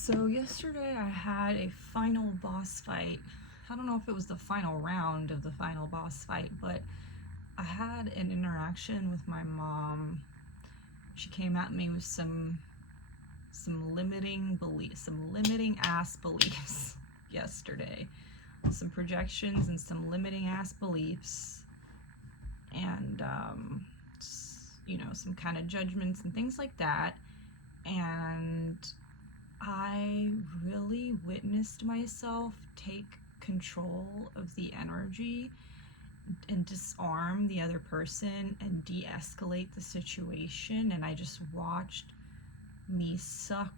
So yesterday I had a final boss fight. I don't know if it was the final round of the final boss fight, but I had an interaction with my mom. She came at me with some limiting beliefs, some limiting ass beliefs yesterday. Some projections and some limiting ass beliefs, and some kind of judgments and things like that. And I really witnessed myself take control of the energy and disarm the other person and de-escalate the situation, and I just watched me suck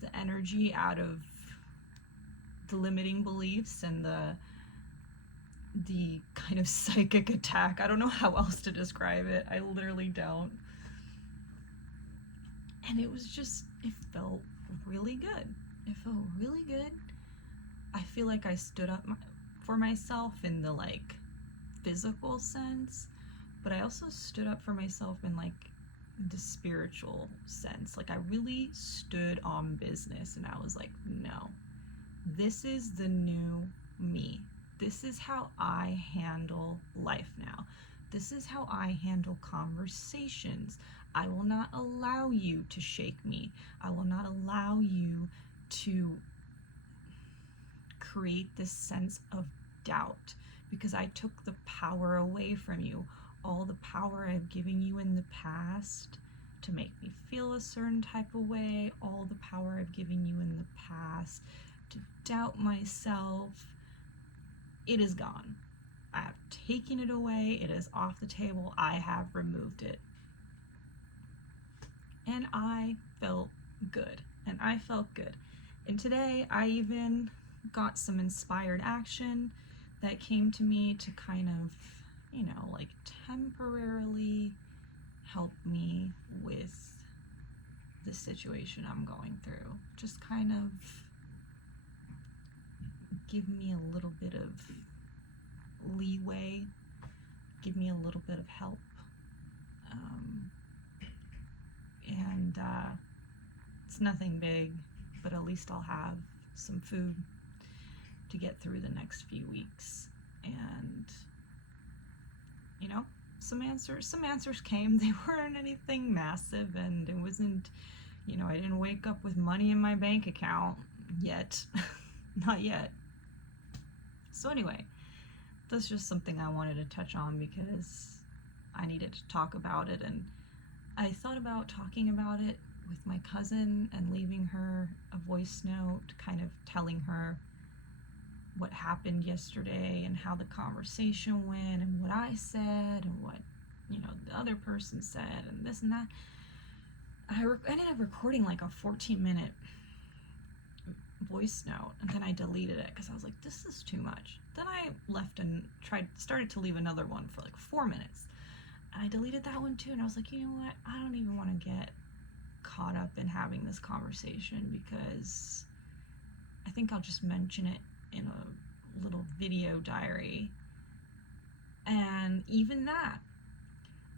the energy out of the limiting beliefs and the kind of psychic attack. I don't know how else to describe it. I literally don't. And it felt really good. It felt really good. I feel like I stood up for myself in the physical sense, but I also stood up for myself in the spiritual sense. I really stood on business, and I was like, no, this is the new me. This is how I handle life now. This is how I handle conversations. I will not allow you to shake me. I will not allow you to create this sense of doubt, because I took the power away from you. All the power I've given you in the past to make me feel a certain type of way, all the power I've given you in the past to doubt myself, it is gone. I have taken it away. It is off the table. I have removed it. And I felt good. And I felt good. And today I even got some inspired action that came to me to kind of, temporarily help me with the situation I'm going through. Just kind of give me a little bit of leeway, give me a little bit of help. And it's nothing big, but at least I'll have some food to get through the next few weeks. And some answers came. They weren't anything massive, and it wasn't, I didn't wake up with money in my bank account yet. Not yet. So anyway, that's just something I wanted to touch on because I needed to talk about it, and I thought about talking about it with my cousin and leaving her a voice note, kind of telling her what happened yesterday and how the conversation went and what I said and what, the other person said and this and that. I ended up recording a 14-minute voice note, and then I deleted it because I was like, this is too much. Then I left and started to leave another one for 4 minutes. And I deleted that one too, and I was like, you know what? I don't even want to get caught up in having this conversation, because I think I'll just mention it in a little video diary. And even that,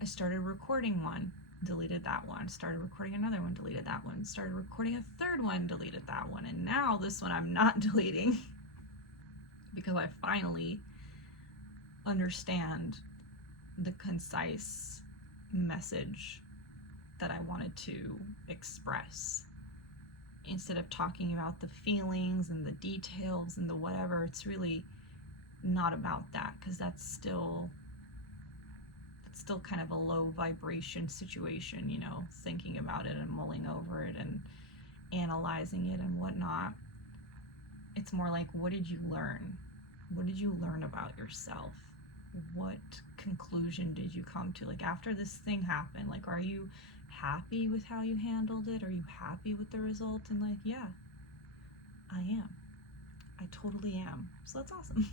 I started recording one, deleted that one, started recording another one, deleted that one, started recording a third one, deleted that one, and now this one I'm not deleting because I finally understand the concise message that I wanted to express. Instead of talking about the feelings and the details and the whatever, it's really not about that, because that's still kind of a low vibration situation, thinking about it and mulling over it and analyzing it and whatnot. It's more like, what did you learn? What did you learn about yourself? What conclusion did you come to? After this thing happened, are you happy with how you handled it? Are you happy with the result? And yeah, I am. I totally am. So that's awesome.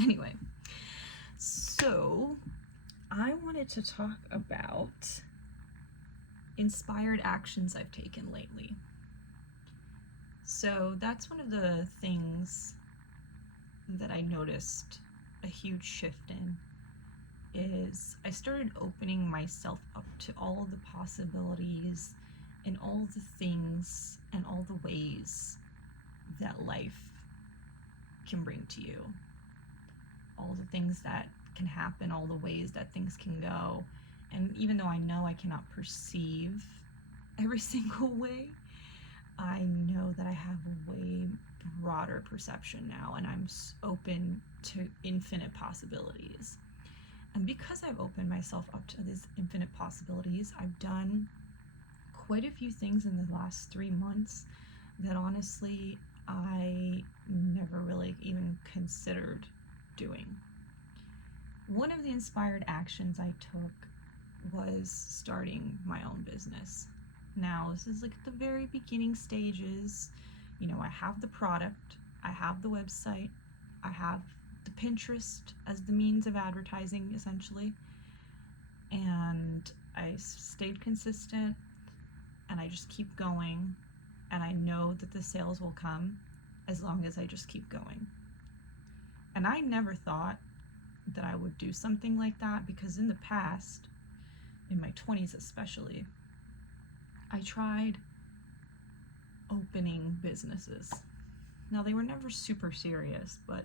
Anyway, so I wanted to talk about inspired actions I've taken lately. So that's one of the things that I noticed a huge shift in, is I started opening myself up to all of the possibilities and all the things and all the ways that life can bring to you, all the things that can happen, all the ways that things can go. And even though I know I cannot perceive every single way, I know that I have a way broader perception now, and I'm open to infinite possibilities. And because I've opened myself up to these infinite possibilities, I've done quite a few things in the last 3 months that honestly I never really even considered doing. One of the inspired actions I took was starting my own business. Now, this is like at the very beginning stages. You know, I have the product, I have the website, I have the Pinterest as the means of advertising, essentially. And I stayed consistent, and I just keep going, and I know that the sales will come as long as I just keep going. And I never thought that I would do something like that, because in the past, in my 20s especially, I tried opening businesses. Now, they were never super serious, but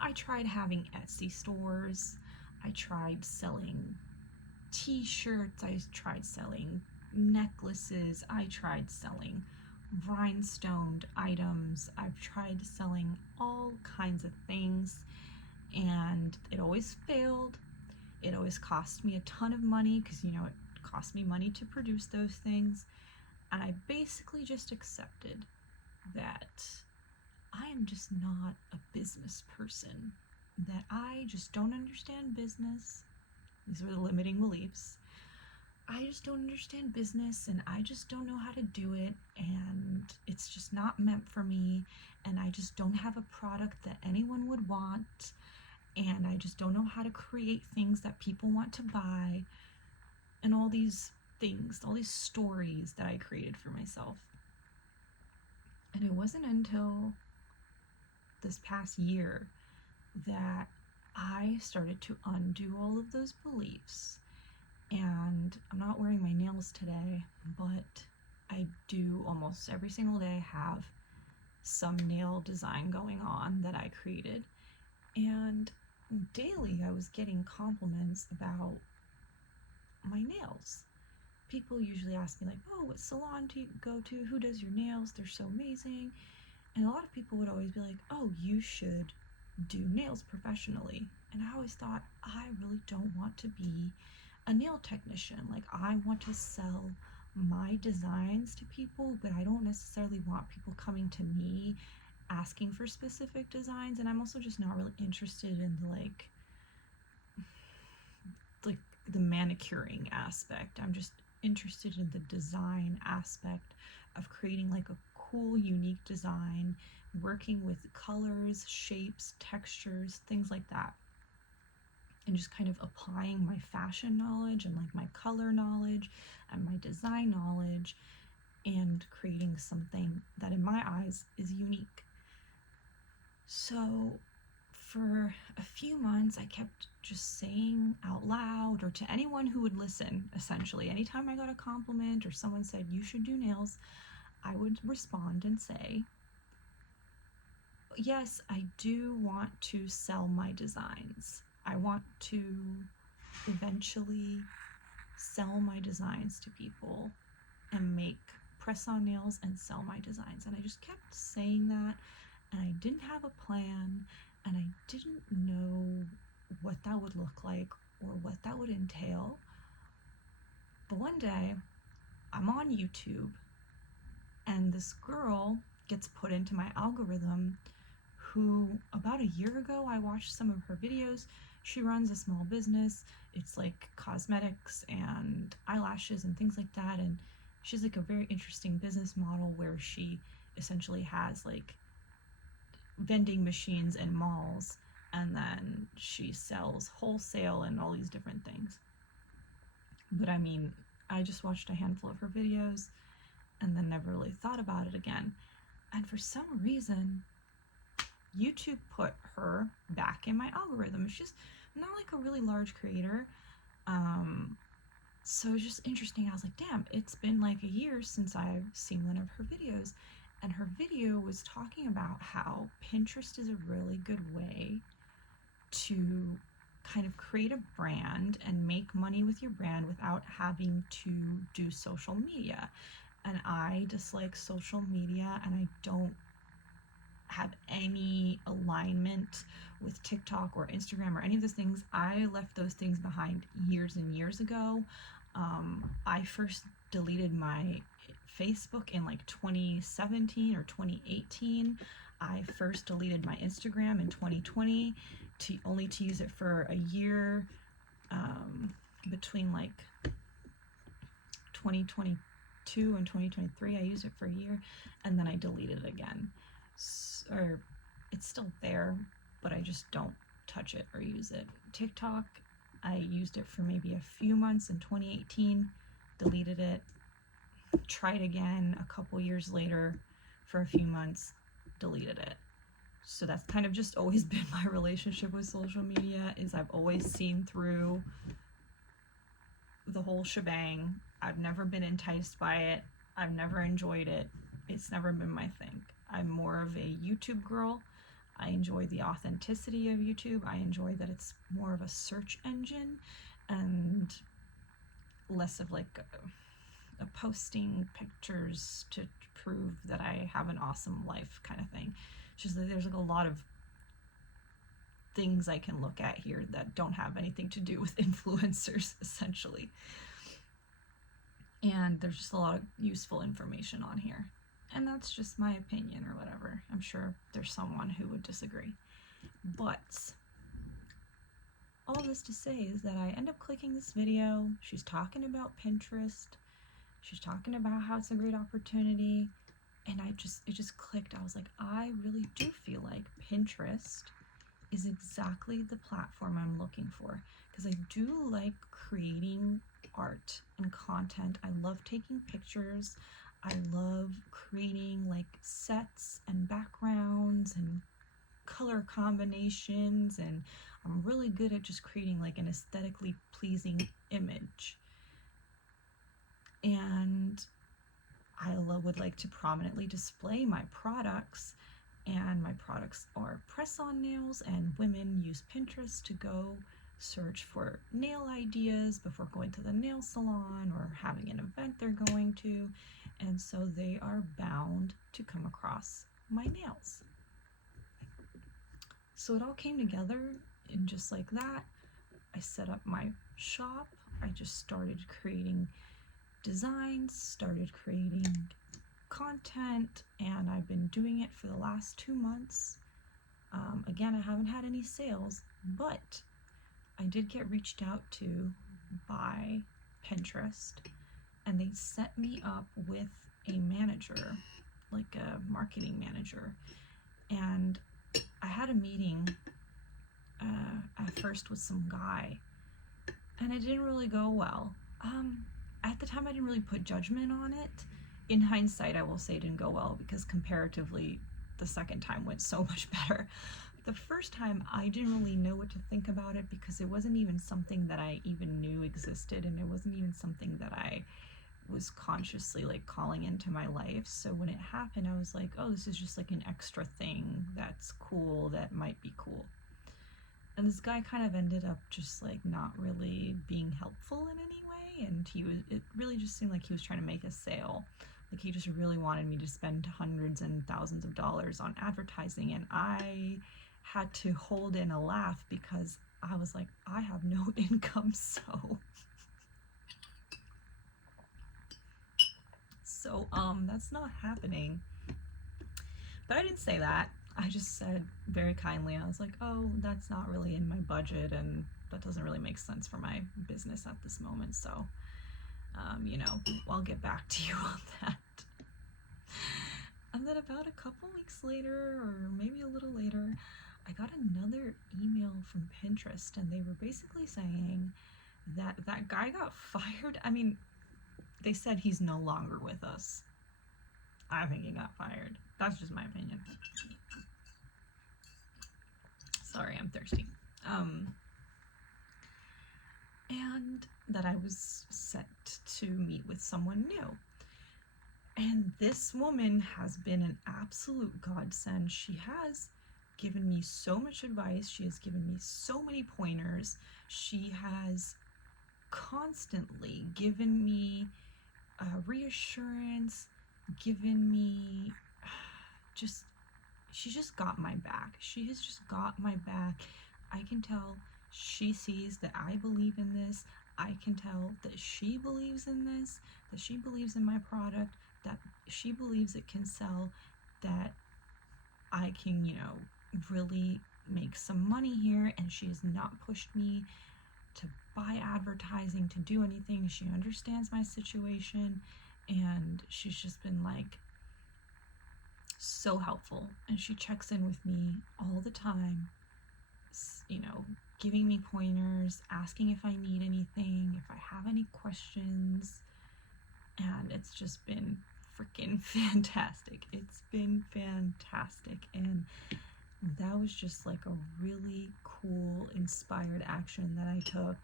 I tried having Etsy stores. I tried selling t-shirts. I tried selling necklaces. I tried selling rhinestoned items. I've tried selling all kinds of things, and it always failed. It always cost me a ton of money, because, you know, it cost me money to produce those things. And I basically just accepted that I am just not a business person, that I just don't understand business. These were the limiting beliefs. I just don't understand business, and I just don't know how to do it, and it's just not meant for me, and I just don't have a product that anyone would want, and I just don't know how to create things that people want to buy, and all these things, all these stories that I created for myself. And it wasn't until this past year that I started to undo all of those beliefs. And I'm not wearing my nails today, but I do almost every single day have some nail design going on that I created. And daily I was getting compliments about my nails. People usually ask me, like, oh, what salon do you go to? Who does your nails? They're so amazing. And a lot of people would always be like, oh, you should do nails professionally. And I always thought, I really don't want to be a nail technician. Like, I want to sell my designs to people, but I don't necessarily want people coming to me asking for specific designs. And I'm also just not really interested in like the manicuring aspect. I'm just interested in the design aspect of creating like a cool, unique design, working with colors, shapes, textures, things like that, and just kind of applying my fashion knowledge and like my color knowledge and my design knowledge, and creating something that in my eyes is unique. So for a few months, I kept just saying out loud, or to anyone who would listen, essentially, anytime I got a compliment or someone said, you should do nails, I would respond and say, yes, I do want to sell my designs. I want to eventually sell my designs to people and make press-on nails and sell my designs. And I just kept saying that, and I didn't have a plan, and I didn't know what that would look like or what that would entail. But one day, I'm on YouTube, and this girl gets put into my algorithm who, about a year ago, I watched some of her videos. She runs a small business. It's like cosmetics and eyelashes and things like that. And she's like a very interesting business model where she essentially has like vending machines in malls, and then she sells wholesale and all these different things. But I mean, I just watched a handful of her videos and then never really thought about it again. And for some reason, YouTube put her back in my algorithm. She's not like a really large creator. So it was just interesting. I was like, damn, it's been like a year since I've seen one of her videos. And her video was talking about how Pinterest is a really good way to kind of create a brand and make money with your brand without having to do social media. And I dislike social media, and I don't have any alignment with TikTok or Instagram or any of those things. I left those things behind years and years ago. I first deleted my Facebook in like 2017 or 2018. I first deleted my Instagram in 2020 only to use it for a year, between like 2022 and 2023. I used it for a year, and then I deleted it again. Or it's still there, but I just don't touch it or use it. TikTok, I used it for maybe a few months in 2018, deleted it, tried again a couple years later for a few months, deleted it. So that's kind of just always been my relationship with social media, is I've always seen through the whole shebang. I've never been enticed by it. I've never enjoyed it. It's never been my thing. I'm more of a YouTube girl. I enjoy the authenticity of YouTube. I enjoy that it's more of a search engine and less of like a posting pictures to prove that I have an awesome life kind of thing. It's just that there's like a lot of things I can look at here that don't have anything to do with influencers, essentially. And there's just a lot of useful information on here. And that's just my opinion or whatever. I'm sure there's someone who would disagree. But all this to say is that I end up clicking this video. She's talking about Pinterest. She's talking about how it's a great opportunity. And it just clicked. I was like, I really do feel like Pinterest is exactly the platform I'm looking for, because I do like creating art and content. I love taking pictures. I love creating like sets and backgrounds and color combinations, and I'm really good at just creating like an aesthetically pleasing image. And I would like to prominently display my products, and my products are press-on nails, and women use Pinterest to go search for nail ideas before going to the nail salon or having an event they're going to, and so they are bound to come across my nails. So it all came together, and just like that, I set up my shop. I just started creating designs, started creating content, and I've been doing it for the last 2 months. Again, I haven't had any sales, but I did get reached out to by Pinterest, and they set me up with a manager, like a marketing manager. And I had a meeting at first with some guy, and it didn't really go well. At the time, I didn't really put judgment on it. In hindsight, I will say it didn't go well, because comparatively, the second time went so much better. The first time, I didn't really know what to think about it, because it wasn't even something that I even knew existed, and it wasn't even something that I was consciously like calling into my life. So when it happened, I was like, oh, this is just like an extra thing that's cool, that might be cool. And this guy kind of ended up just like not really being helpful in any way, and it really just seemed like he was trying to make a sale. Like he just really wanted me to spend hundreds and thousands of dollars on advertising, and I had to hold in a laugh, because I was like, I have no income, so that's not happening. But I didn't say that. I just said very kindly, I was like, oh, that's not really in my budget, and that doesn't really make sense for my business at this moment, so I'll get back to you on that. And then about a couple weeks later, or maybe a little later, I got another email from Pinterest, and they were basically saying that that guy got fired. I mean, they said he's no longer with us. I think he got fired. That's just my opinion. Sorry, I'm thirsty. and that I was set to meet with someone new. And this woman has been an absolute godsend. She has given me so much advice. She has given me so many pointers. She has constantly given me reassurance, given me just, she just got my back. She has just got my back. I can tell she sees that I believe in this. I can tell that she believes in this, that she believes in my product, that she believes it can sell, that I can, really make some money here, and she has not pushed me to buy advertising, to do anything. She understands my situation, and she's just been like so helpful, and she checks in with me all the time, giving me pointers, asking if I need anything, if I have any questions, and it's just been freaking fantastic. It's been fantastic, and that was just like a really cool, inspired action that I took,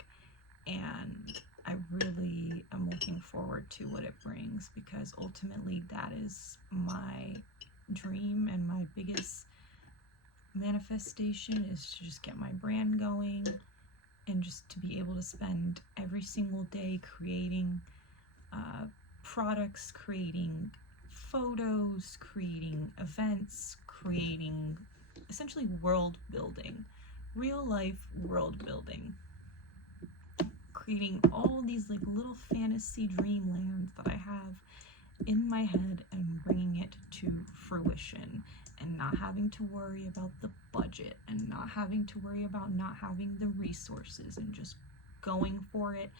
and I really am looking forward to what it brings, because ultimately that is my dream, and my biggest manifestation is to just get my brand going, and just to be able to spend every single day creating products, creating photos, creating events, creating essentially world building, real life world building, creating all these like little fantasy dreamlands that I have in my head and bringing it to fruition, and not having to worry about the budget, and not having to worry about not having the resources, and just going for it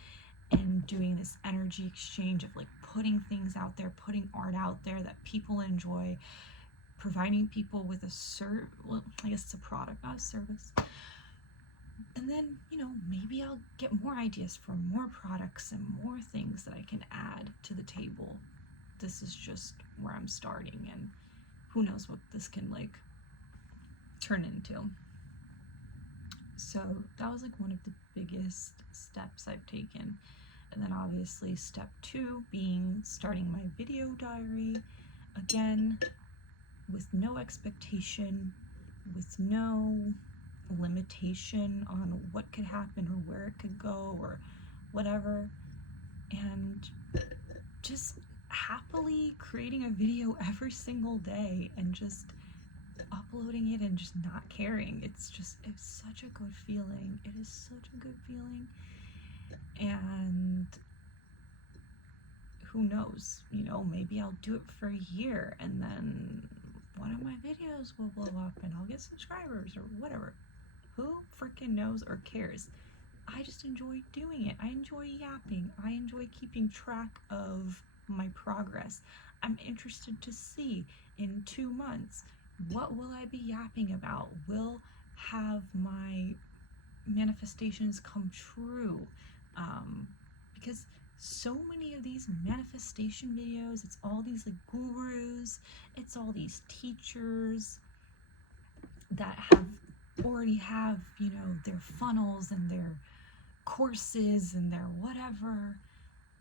and doing this energy exchange of like putting things out there, putting art out there that people enjoy, providing people with well, I guess it's a product, not a service. And then, maybe I'll get more ideas for more products and more things that I can add to the table. This is just where I'm starting, and who knows what this can like turn into. So that was like one of the biggest steps I've taken. And then obviously step 2 being starting my video diary, again, with no expectation, with no limitation on what could happen or where it could go or whatever, and just happily creating a video every single day and just uploading it and just not caring. It's such a good feeling. It is such a good feeling. And who knows, maybe I'll do it for a year, and then one of my videos will blow up and I'll get subscribers or whatever. Who freaking knows or cares? I just enjoy doing it. I enjoy yapping. I enjoy keeping track of my progress. I'm interested to see in 2 months, what will I be yapping about? Will have my manifestations come true? Because so many of these manifestation videos, it's all these like gurus, it's all these teachers that already have, their funnels and their courses and their whatever.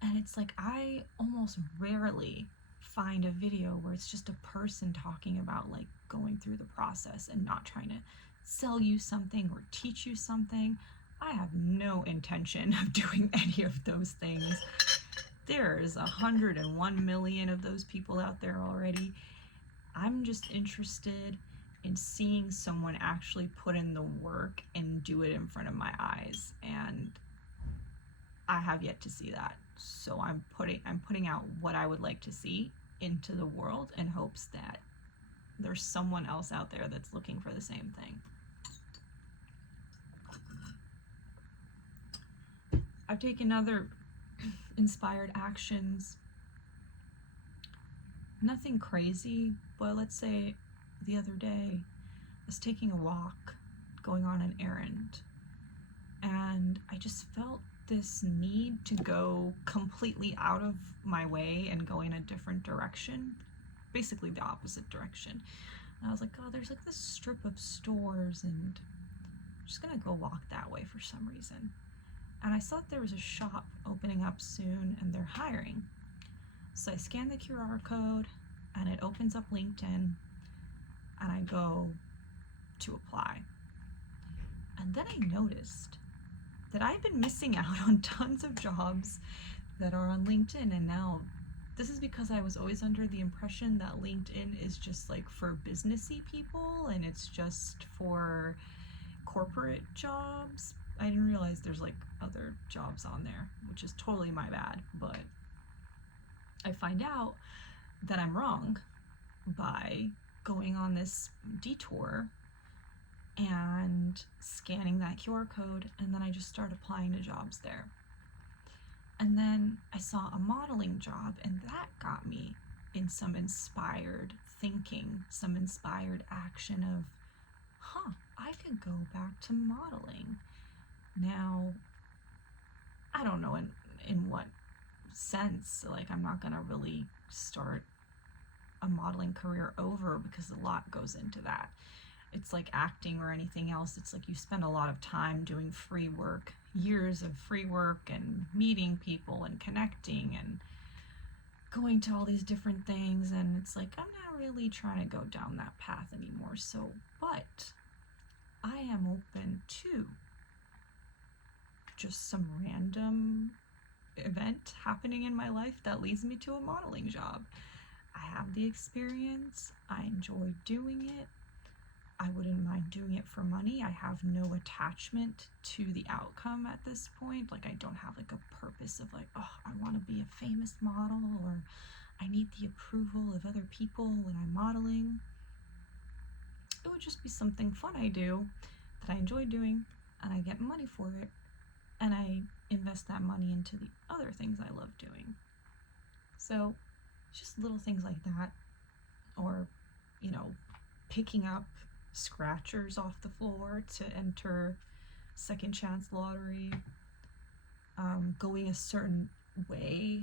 And it's like, I almost rarely find a video where it's just a person talking about like going through the process and not trying to sell you something or teach you something. I have no intention of doing any of those things. There's 101 million of those people out there already. I'm just interested in seeing someone actually put in the work and do it in front of my eyes, and I have yet to see that. So I'm putting out what I would like to see into the world in hopes that there's someone else out there that's looking for the same thing. I've taken other inspired actions. Nothing crazy, but let's say the other day I was taking a walk, going on an errand, and I just felt this need to go completely out of my way and go in a different direction, basically the opposite direction. And I was like, oh, there's like this strip of stores, and I'm just gonna go walk that way for some reason. and I saw that there was a shop opening up soon and they're hiring. So I scan the QR code and it opens up LinkedIn, and I go to apply. And then I noticed that I've been missing out on tons of jobs that are on LinkedIn, and now this is because I was always under the impression that LinkedIn is just like for businessy people and it's just for corporate jobs. I didn't realize there's like other jobs on there, which is totally my bad, but I find out that I'm wrong by going on this detour and scanning that QR code, and then I just start applying to jobs there. And then I saw a modeling job, and that got me in some inspired thinking, some inspired action of, I could go back to modeling. Now, I don't know in what sense, like I'm not gonna really start a modeling career over because a lot goes into that. It's like acting or anything else. It's like you spend a lot of time doing free work, years of free work and meeting people and connecting and going to all these different things, and it's like I'm not really trying to go down that path anymore. So, but I am open to just some random event happening in my life that leads me to a modeling job. I have the experience, I enjoy doing it, I wouldn't mind doing it for money. I have no attachment to the outcome at this point. Like I don't have like a purpose of like, oh, I want to be a famous model, or I need the approval of other people when I'm modeling. It would just be something fun I do that I enjoy doing, and I get money for it, and I invest that money into the other things I love doing. So just little things like that, or picking up scratchers off the floor to enter second chance lottery, going a certain way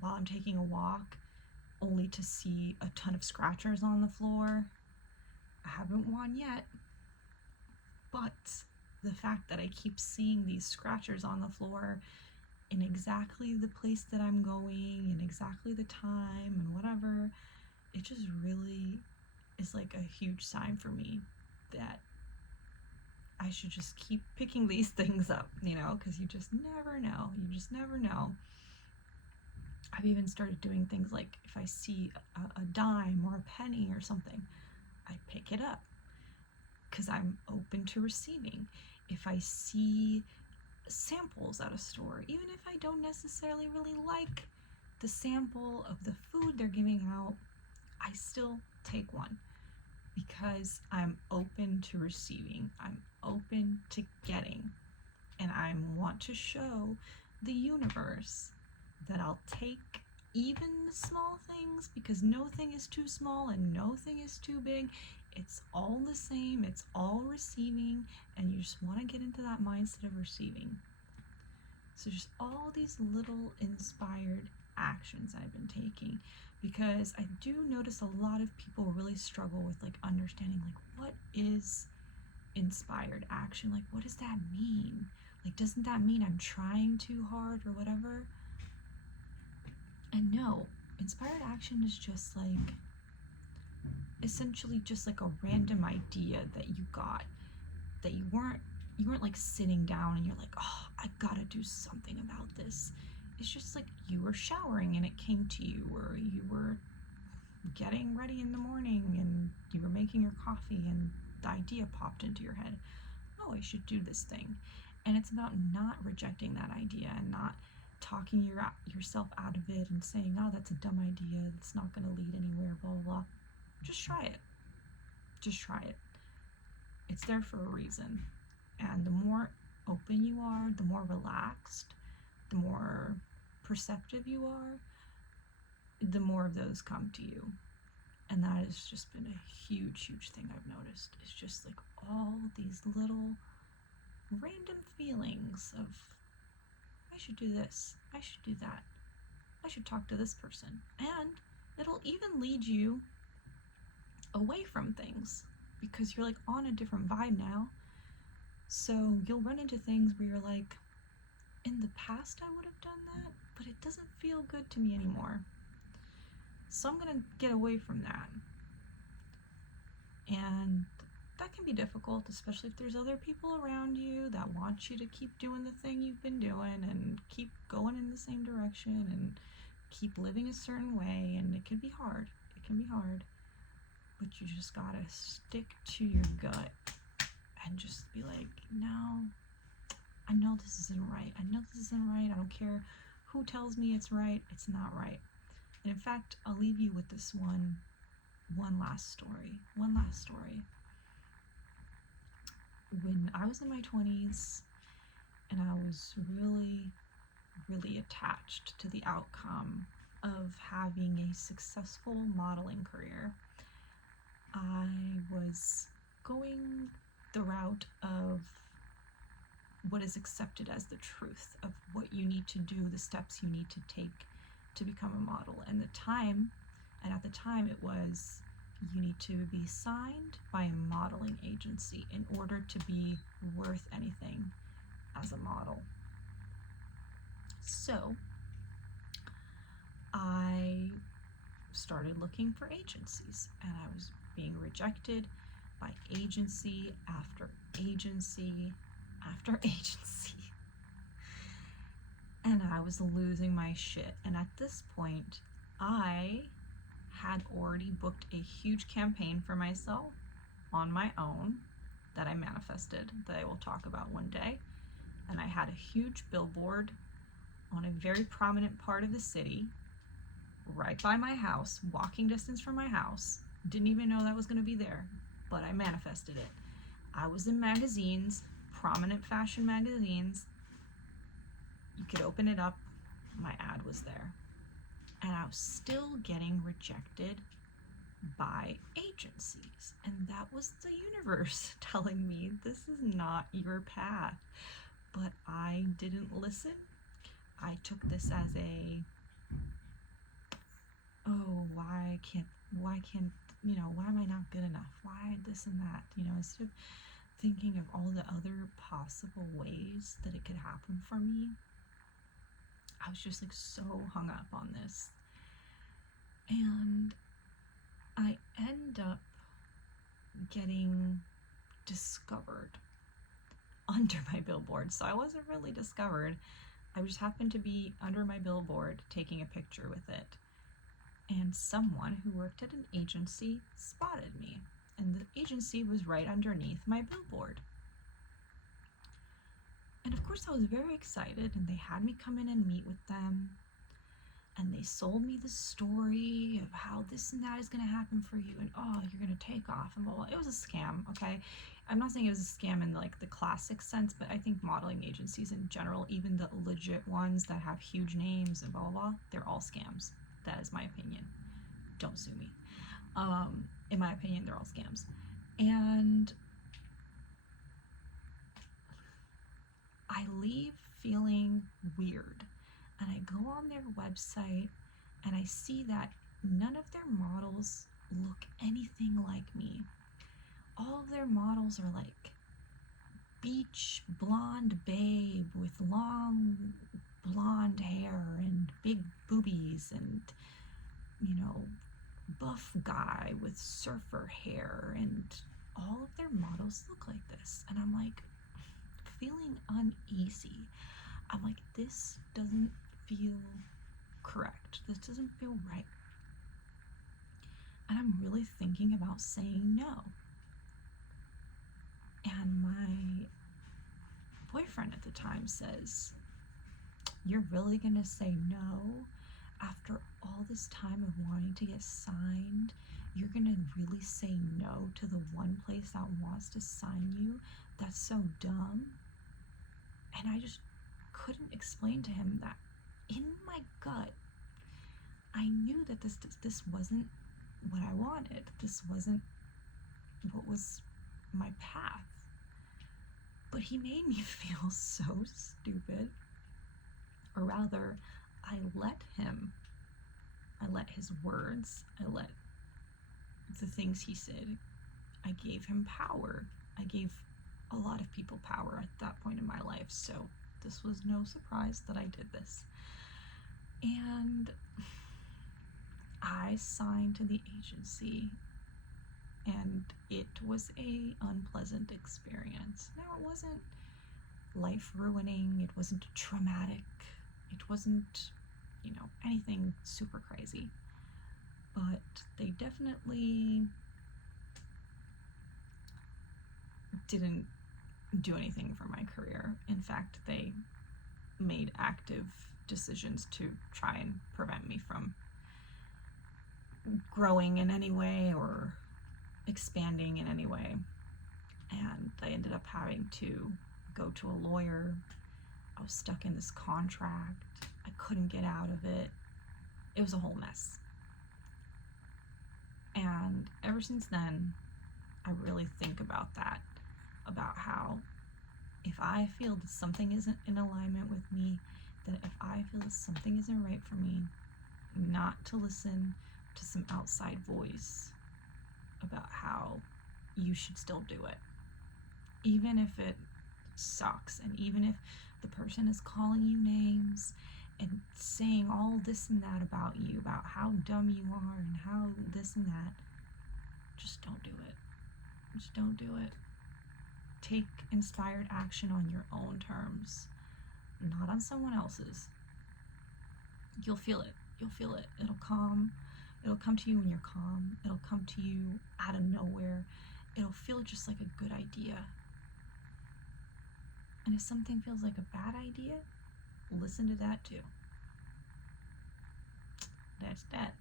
while I'm taking a walk only to see a ton of scratchers on the floor. I haven't won yet, but the fact that I keep seeing these scratchers on the floor in exactly the place that I'm going and exactly the time and whatever, it just really is like a huge sign for me that I should just keep picking these things up, because you just never know. You just never know. I've even started doing things like if I see a dime or a penny or something, I pick it up because I'm open to receiving. If I see samples at a store, even if I don't necessarily really like the sample of the food they're giving out, I still take one because I'm open to receiving. I'm open to getting, and I want to show the universe that I'll take even the small things, because no thing is too small and no thing is too big. It's all the same. It's all receiving, and you just want to get into that mindset of receiving. So just all these little inspired actions I've been taking, because I do notice a lot of people really struggle with like understanding like what is inspired action, like what does that mean, like doesn't that mean I'm trying too hard or whatever? And no, inspired action is just like essentially just like a random idea that you got, that you weren't like sitting down and you're like, oh, I gotta do something about this. It's just like you were showering and it came to you, or you were getting ready in the morning and you were making your coffee and the idea popped into your head, oh, I should do this thing. And it's about not rejecting that idea and not talking yourself out of it and saying, oh, that's a dumb idea, it's not going to lead anywhere, blah, blah, blah. Just try it. Just try it. It's there for a reason. And the more open you are, the more relaxed, the more perceptive you are, the more of those come to you. And that has just been a huge, huge thing I've noticed. It's just like all these little random feelings of, I should do this, I should do that, I should talk to this person. And it'll even lead you away from things because you're like on a different vibe now. So you'll run into things where you're like, in the past I would have done that, but it doesn't feel good to me anymore. So I'm gonna get away from that. And that can be difficult, especially if there's other people around you that want you to keep doing the thing you've been doing and keep going in the same direction and keep living a certain way, and it can be hard. It can be hard. But you just gotta stick to your gut and just be like, no, I know this isn't right. I know this isn't right. I don't care who tells me it's right. It's not right. And in fact, I'll leave you with this one last story. One last story. When I was in my 20s and I was really, really attached to the outcome of having a successful modeling career, I was going the route of what is accepted as the truth of what you need to do, the steps you need to take to become a model. And at the time it was, you need to be signed by a modeling agency in order to be worth anything as a model. So I started looking for agencies, and I was being rejected by agency after agency after agency. And I was losing my shit. And at this point, I had already booked a huge campaign for myself on my own that I manifested, that I will talk about one day. And I had a huge billboard on a very prominent part of the city, right by my house, walking distance from my house. Didn't even know that was going to be there, but I manifested it. I was in magazines, prominent fashion magazines. You could open it up, my ad was there. And I was still getting rejected by agencies. And that was the universe telling me, this is not your path. But I didn't listen. I took this as why am I not good enough? Why this and that? Instead of thinking of all the other possible ways that it could happen for me, I was just like so hung up on this. And I end up getting discovered under my billboard. So I wasn't really discovered. I just happened to be under my billboard taking a picture with it. And someone who worked at an agency spotted me. And the agency was right underneath my billboard. And of course I was very excited, and they had me come in and meet with them. And they sold me the story of how this and that is going to happen for you, and you're going to take off, and blah, blah. It was a scam, okay? I'm not saying it was a scam in like the classic sense, but I think modeling agencies in general, even the legit ones that have huge names and blah, blah, blah, they're all scams. That is my opinion. Don't sue me. In my opinion, they're all scams. And I leave feeling weird. And I go on their website and I see that none of their models look anything like me. All of their models are like beach blonde babe with long blonde hair and big boobies, and buff guy with surfer hair, and all of their models look like this. And I'm like feeling uneasy. I'm like, this doesn't feel correct. This doesn't feel right. And I'm really thinking about saying no. And my boyfriend at the time says, you're really gonna say no? After all this time of wanting to get signed, you're gonna really say no to the one place that wants to sign you? That's so dumb. And I just couldn't explain to him that in my gut, I knew that this wasn't what I wanted. This wasn't what was my path. But he made me feel so stupid. Or rather, I let his words, I let the things he said, I gave him power. I gave a lot of people power at that point in my life. So This was no surprise that I did this. And I signed to the agency, and it was a unpleasant experience. Now, it wasn't life ruining, it wasn't traumatic, it wasn't, anything super crazy, but they definitely didn't do anything for my career. In fact, they made active decisions to try and prevent me from growing in any way or expanding in any way. And I ended up having to go to a lawyer. I was stuck in this contract. I couldn't get out of it. It was a whole mess. And ever since then, I really think about that, about how if I feel that something isn't in alignment with me, that if I feel that something isn't right for me, not to listen to some outside voice about how you should still do it. Even if it sucks, and even if the person is calling you names and saying all this and that about you, about how dumb you are and how this and that, just don't do it. Just don't do it. Take inspired action on your own terms, not on someone else's. You'll feel it. You'll feel it. It'll come to you when you're calm. It'll come to you out of nowhere. It'll feel just like a good idea. And if something feels like a bad idea, listen to that too. That's that.